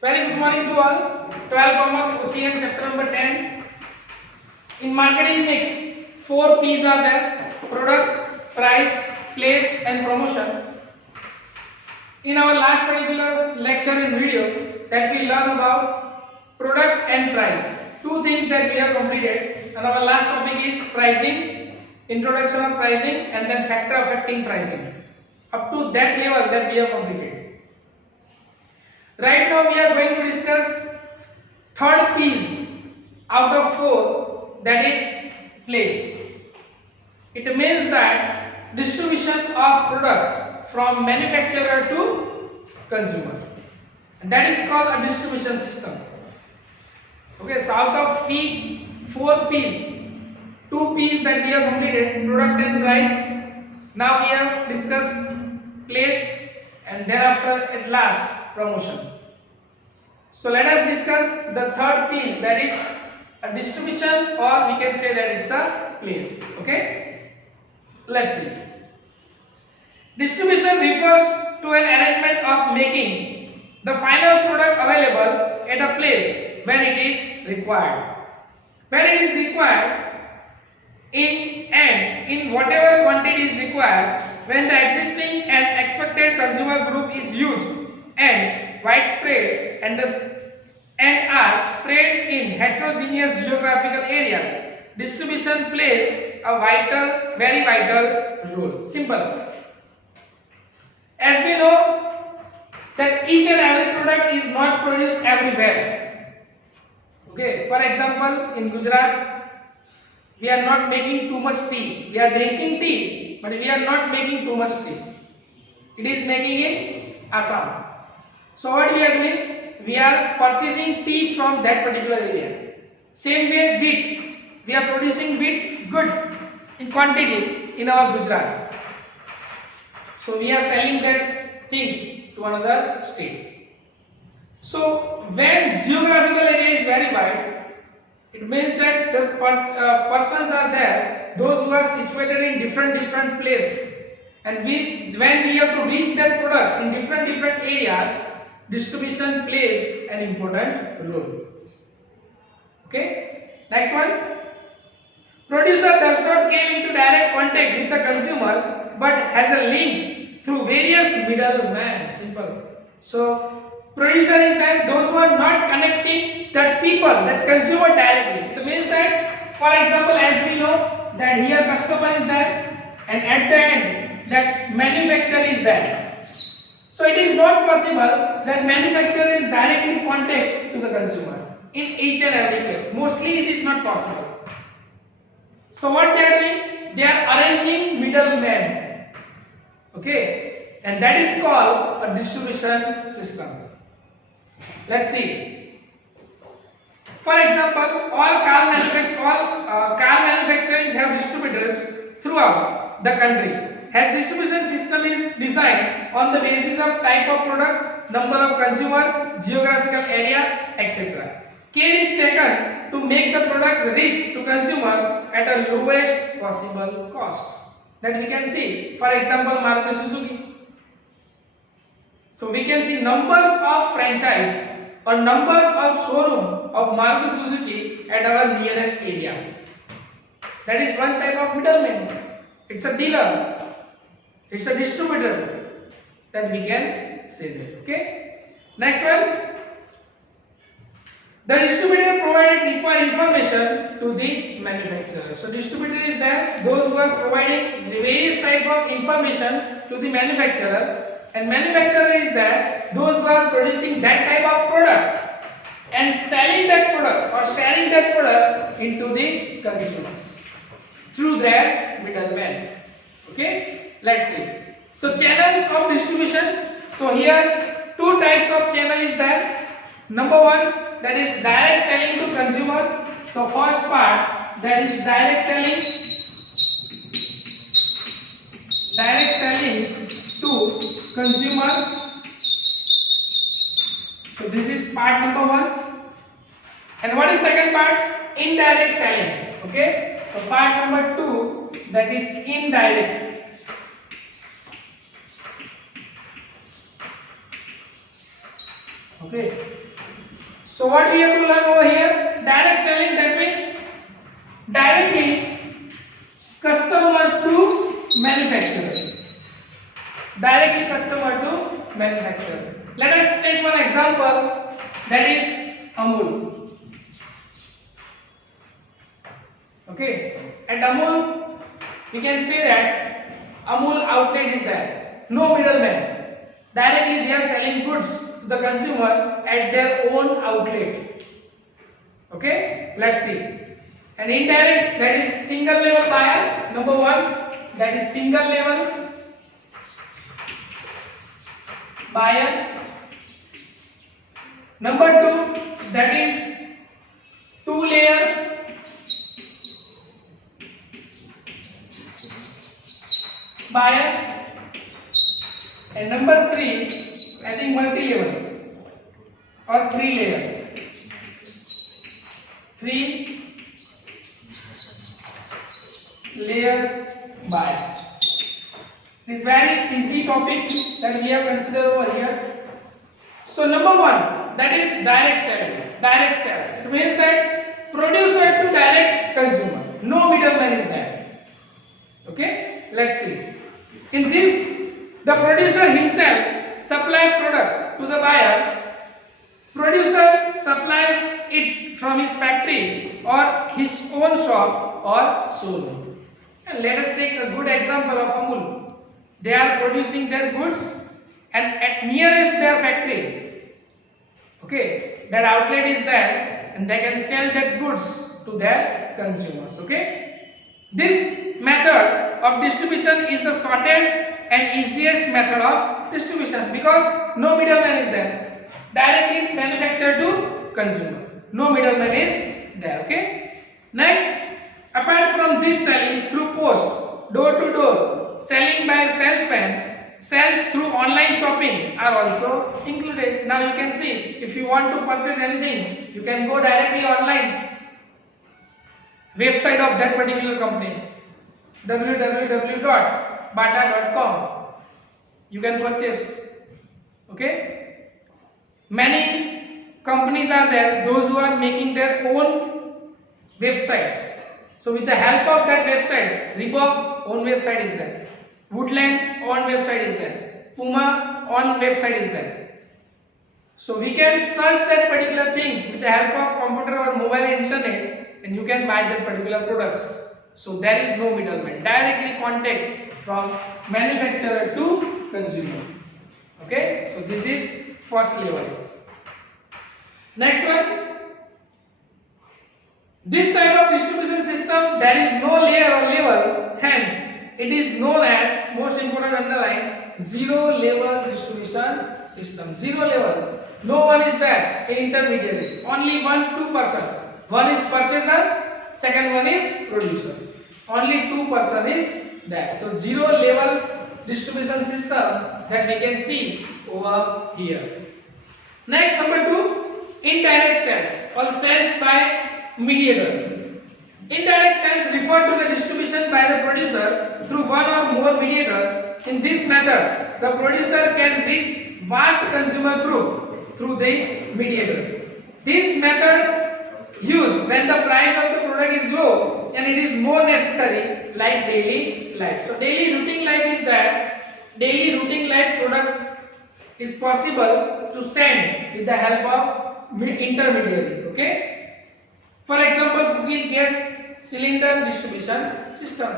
Very good morning to all. 12 Commerce OCM chapter number 10. In marketing mix, 4 P's are there: product, price, place, and promotion. In our last particular lecture and video, that we learn about product and price. Two things that we have completed, and our last topic is pricing, introduction of pricing, and then factor affecting pricing. Up to that level that we have completed. Right now we are going to discuss third piece out of 4, that is place. It means that distribution of products from manufacturer to consumer, and that is called a distribution system. Okay, so out of 4 P's, 2 P's that we have completed, product and price. Now we have discussed place, and thereafter at last promotion. So let us discuss the third piece, that is a distribution, or we can say that it's a place. Okay, let's see. Distribution refers to an arrangement of making the final product available at a place when it is required. When it is required in whatever quantity is required, when the existing and expected consumer group is huge and widespread and are spread in heterogeneous geographical areas, distribution plays a very vital role. Simple. As we know that each and every product is not produced everywhere. Okay, for example, in Gujarat we are not making too much tea. We are drinking tea, but we are not making too much tea. It is making in Assam. So what we are doing? We are purchasing tea from that particular area. Same way wheat. We are producing wheat good in quantity in our Gujarat. So we are selling that things to another state. So when geographical area is very wide, it means that the persons are there, those who are situated in different places, and when we have to reach that product in different areas, distribution plays an important role. Okay, next one. Producer does not come into direct contact with the consumer, but has a link through various middlemen. Simple. So producer is that those who are not connecting that people, that consumer directly. It means that, for example, as we know that here customer is there, and at the end that manufacturer is there. So it is not possible that manufacturer is directly contact to the consumer in each and every case. Mostly it is not possible. So what they are doing? They are arranging middlemen. Okay, and that is called a distribution system. Let's see. For example, all car manufacturers have distributors throughout the country. Her distribution system is designed on the basis of type of product, number of consumer, geographical area, etc. Care is taken to make the products reach to consumer at a lowest possible cost. That we can see. For example, Maruti Suzuki. So we can see numbers of franchise or numbers of showroom of Maruti Suzuki at our nearest area. That is one type of middleman. It's a dealer. It's a distributor, that we can say that. Okay. Next one. The distributor provided required information to the manufacturer. So distributor is there, those who are providing the various type of information to the manufacturer, and manufacturer is there, those who are producing that type of product and selling that product or sharing that product into the consumers through their middlemen. Okay. Let's see. So channels of distribution. So here 2 types of channel is there. Number 1, that is direct selling to consumers. So first part, that is direct selling to consumer. So this is part number 1. And what is second part? Indirect selling. Okay. So part number 2, that is indirect. Okay. So what we have to learn over here? Direct selling, that means directly customer to manufacturer. Directly customer to manufacturer. Let us take one example, that is Amul. Okay, at Amul we can say that Amul outlet is there, no middleman. Directly they are selling goods to the consumer at their own outlet. Okay, let's see. And indirect, that is single level buyer. Number one, that is single level buyer. Number two, that is two layer buyer. And number three, I think multi level or three layer. Three layer buyer. It is very easy topic that we have considered over here. So number one, that is direct selling. Direct sales. It means that producer to direct consumer. No middleman is there. Okay, let's see. In this, the producer himself supplies product to the buyer. Producer supplies it from his factory or his own shop or showroom. And let us take a good example of Amul. They are producing their goods and at nearest their factory, okay, that outlet is there and they can sell that goods to their consumers. Okay, this method of distribution is the shortest and easiest method of distribution because no middleman is there. Directly manufacturer to consumer, no middleman is there. Okay, next, apart from this selling through post, door to door, selling by salesman, sales through online shopping are also included. Now you can see, if you want to purchase anything, you can go directly online website of that particular company, www.bata.com. you can purchase. Okay, many companies are there, those who are making their own websites. So with the help of that website, Reebok own website is there, Woodland own website is there, Puma own website is there. So we can search that particular things with the help of computer or mobile internet, and you can buy that particular products. So there is no middleman. Directly contact from manufacturer to consumer. Okay, so this is first level. Next one. This type of distribution system, there is no layer or level, hence it is known as, most important underline, zero level distribution system. Zero level, no one is there, intermediaries, only two person. One is purchaser, second one is producer. Only two person is there. So zero level distribution system that we can see over here. Next, number two, indirect sales or sales by mediator. Indirect sales refer to the distribution by the producer through one or more mediator. In this method, the producer can reach vast consumer group through the mediator. This method used when the price of the product is low and it is more necessary, like daily life. So daily routine life is that daily routine life product is possible to send with the help of intermediary. Okay. For example, cooking gas cylinder distribution system.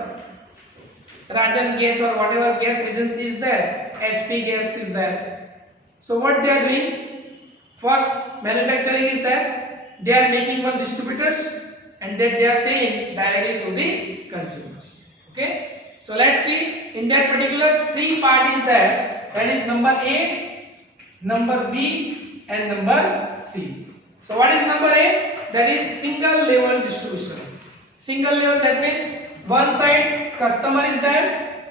Rajan Gas or whatever gas agency is there, HP Gas is there. So what they are doing? First, manufacturing is there. They are making one distributors and then they are selling directly to the consumers. Okay. So let's see. In that particular three part is there. That is number A, number B, and number C. So what is number A? That is single level distribution. Single level, that means one side customer is there,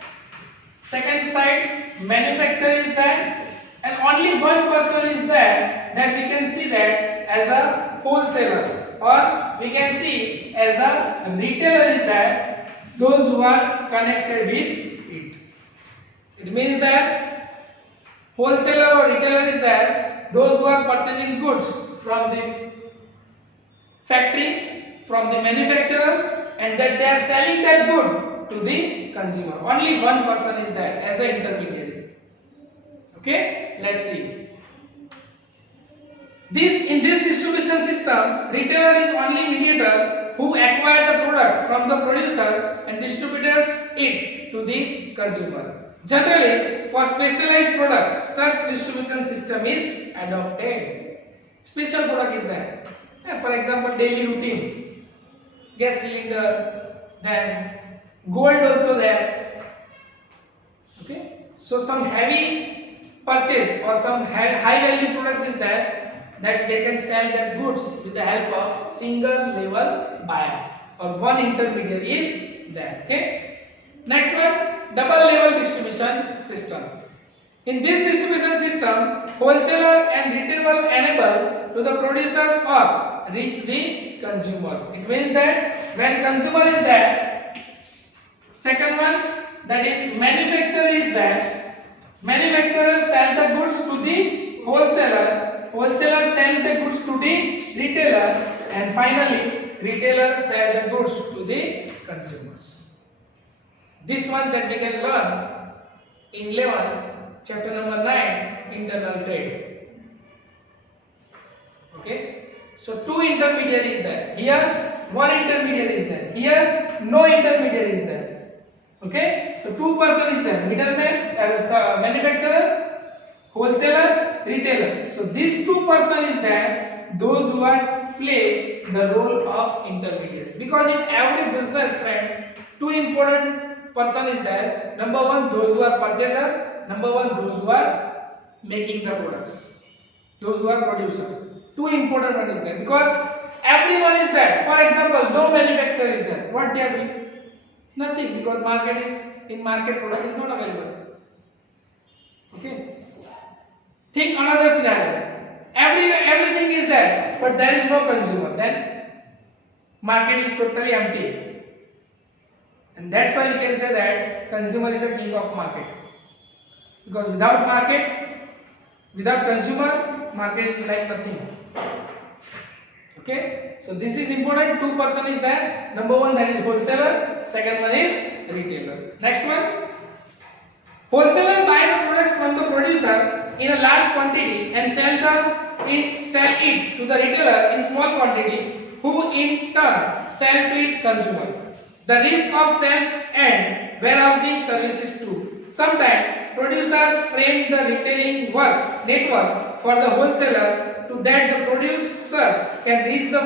second side manufacturer is there, and only one person is there that we can see that as a wholesaler, or we can see as a retailer is there, those who are connected with it. It means that wholesaler or retailer is there those who are purchasing goods from the factory, from the manufacturer, and that they are selling that good to the consumer. Only one person is there as an intermediary. Okay, let's see. In this distribution system, retailer is only mediator who acquire the product from the producer and distributes it to the consumer. Generally, for specialized product, such distribution system is adopted. Special product is there. For example, daily routine, gas cylinder, then gold also there. Okay, so some heavy purchase or some high value products is there, that they can sell their goods with the help of single level buyer or one intermediary is there. Okay. Next one, double level distribution system. In this distribution system, wholesaler and retailer enable to the producers or reach the consumers. It means that when consumer is there, second one, that is manufacturer is there, manufacturer sell the goods to the wholesaler, wholesaler sell the goods to the retailer, and finally retailer sell the goods to the consumers. This one that we can learn in 11th chapter number 9, internal trade. Okay, so two intermediaries there. Here one intermediary is there. Here no intermediary is there. Okay, so two person is there. Middleman, manufacturer, wholesaler, retailer. So these two person is there. Those who are play the role of intermediary. Because in every business, friend, two important person is there. Number one, those who are purchaser. Number one, those who are making the products. Those who are producer. Two important one is there. Because everyone is there. For example, no manufacturer is there. What they are doing? Nothing, because market product is not available. Okay. Think another scenario. Everything is there, but there is no consumer. Then market is totally empty. And that's why we can say that consumer is the king of market. Because without market, without consumer, market is like nothing. Okay, so this is important. Two person is there. Number one, that is wholesaler. Second one is retailer. Next one, wholesaler buy the products from the producer in a large quantity and sell it to the retailer in small quantity, who in turn sell to it consumer. The risk of sales and warehousing services too. Sometimes producers frame the retailing network for the wholesaler, to that the producers can reach the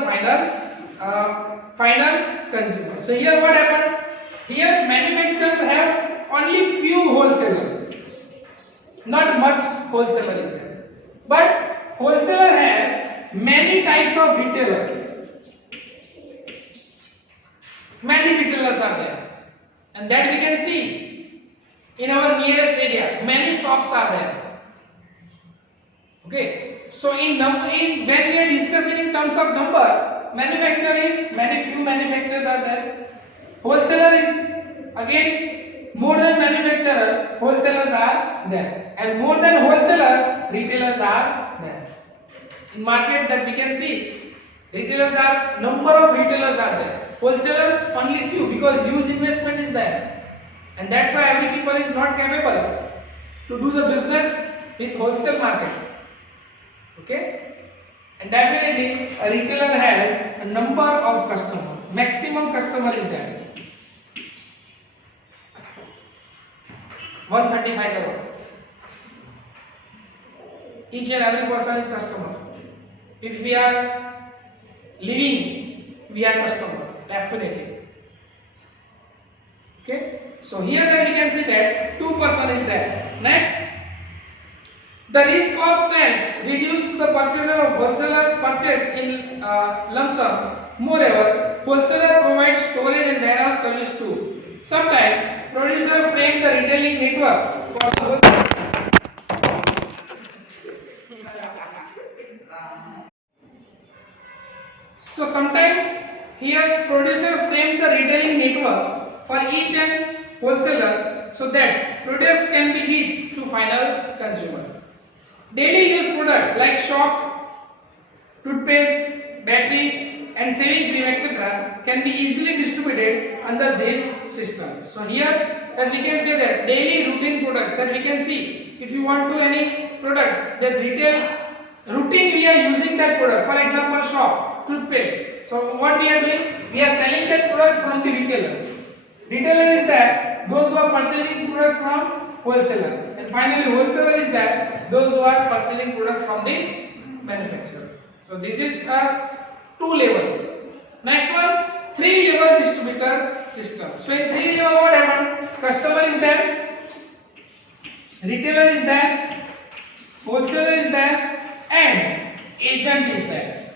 final consumer. So here what happened? Here manufacturers have only few wholesalers, not much wholesaler is there. But wholesaler has many types of retailer. Many retailers are there, and that we can see in our nearest area. Many shops are there. Okay. So when we are discussing in terms of number, manufacturing, few manufacturers are there. Wholesaler is again more than manufacturer, wholesalers are there, and more than wholesalers, retailers are there. In market that we can see, retailers are number of retailers are there. Wholesaler only few, because huge investment is there, and that's why every people is not capable to do the business with wholesale market. Okay, and definitely a retailer has a number of customers. Maximum customer is there. 135 crore. Each and every person is customer. If we are living, we are customer. Definitely. Okay. So here that we can see that two person is there. Next. The risk of sales reduced to the purchaser of wholesaler purchase in lump sum. Moreover, wholesaler provides storage and warehouse service too. Sometimes, producer frame the retailing network for the wholesaler. So sometimes here producer frame the retailing network for each and wholesaler, so that produce can be reached to final consumer. Daily use product like soap, toothpaste, battery and shaving cream etc. can be easily distributed under this system. So here that we can say that daily routine products that we can see, if you want to any products that retail routine we are using that product, for example soap, toothpaste. So what we are doing, we are selling that product from the retailer. Retailer is that those who are purchasing products from wholesaler, and finally wholesaler is that those who are purchasing products from the manufacturer. So this is a 2 level. Next one, 3 level distributor system. So in 3 level what happened? Customer is there, retailer is there, wholesaler is there, and agent is there.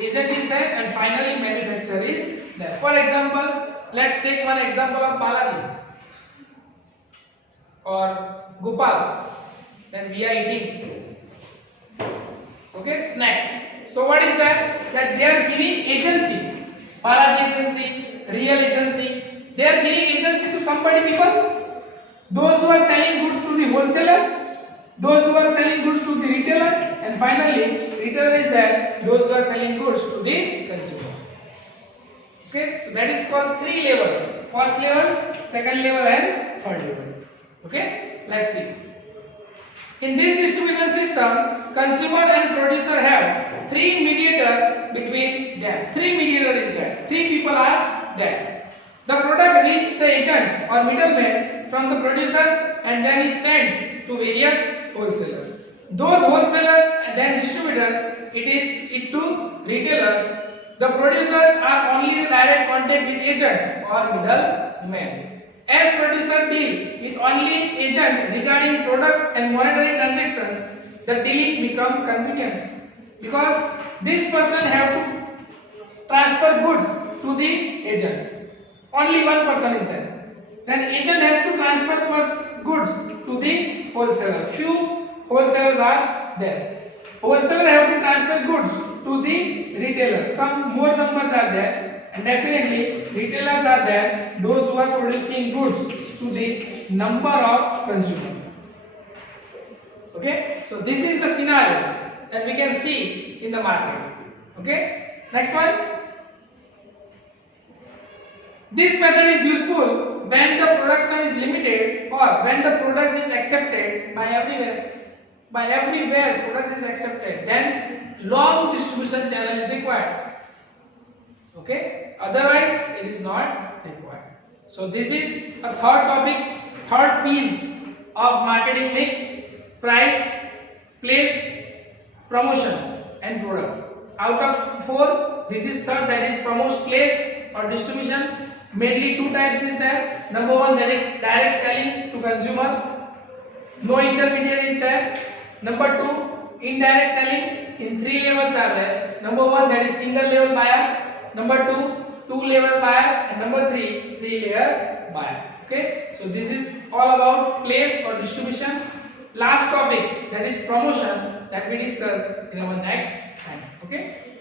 Agent is there, and finally manufacturer is there. For example, let's take one example of Balaji or Gopal. Then we are eating. Okay, snacks. So what is that? That they are giving agency. Balaji agency, real agency. They are giving agency to somebody people. Those who are selling goods to the wholesaler, those who are selling goods to the retailer, and finally retailer is that those who are selling goods to the consumer. Okay, so that is called 3 level. First level, second level and third level. Okay, let's see. In this distribution system, consumer and producer have 3 mediator between them. 3 mediator is there. 3 people are there. The product reaches the agent or middleman from the producer and then is sent to various wholesalers. Those wholesalers and then distributors, it to retailers. The producers are only the direct contact with agent or middleman. As producer deal with only agent regarding product and monetary transactions, the dealing become convenient because this person have to transfer goods to the agent. Only one person is there. Then agent has to transfer goods to the wholesaler. Few wholesalers are there. Wholesaler have to transfer goods to the retailer. Some more numbers are there, and definitely retailers are there. Those who are producing goods to the number of consumers. Okay, so this is the scenario that we can see in the market. Okay, next one. This method is useful when the production is limited or when the product is accepted by everywhere. By everywhere product is accepted, then long distribution channel is required. Okay, otherwise it is not required. So this is a third topic, third piece of marketing mix: price, place, promotion and product. Out of 4, this is third, that is promotion, place or distribution. Mainly 2 types is there. Number 1, that is direct selling to consumer, no intermediary is there. Number 2, indirect selling. In 3 levels are there. Number 1, that is single level buyer. Number 2, 2 level buyer, and number 3, 3 layer buyer. Okay, so this is all about place or distribution. Last topic, that is promotion, that we discuss in our next time. Okay.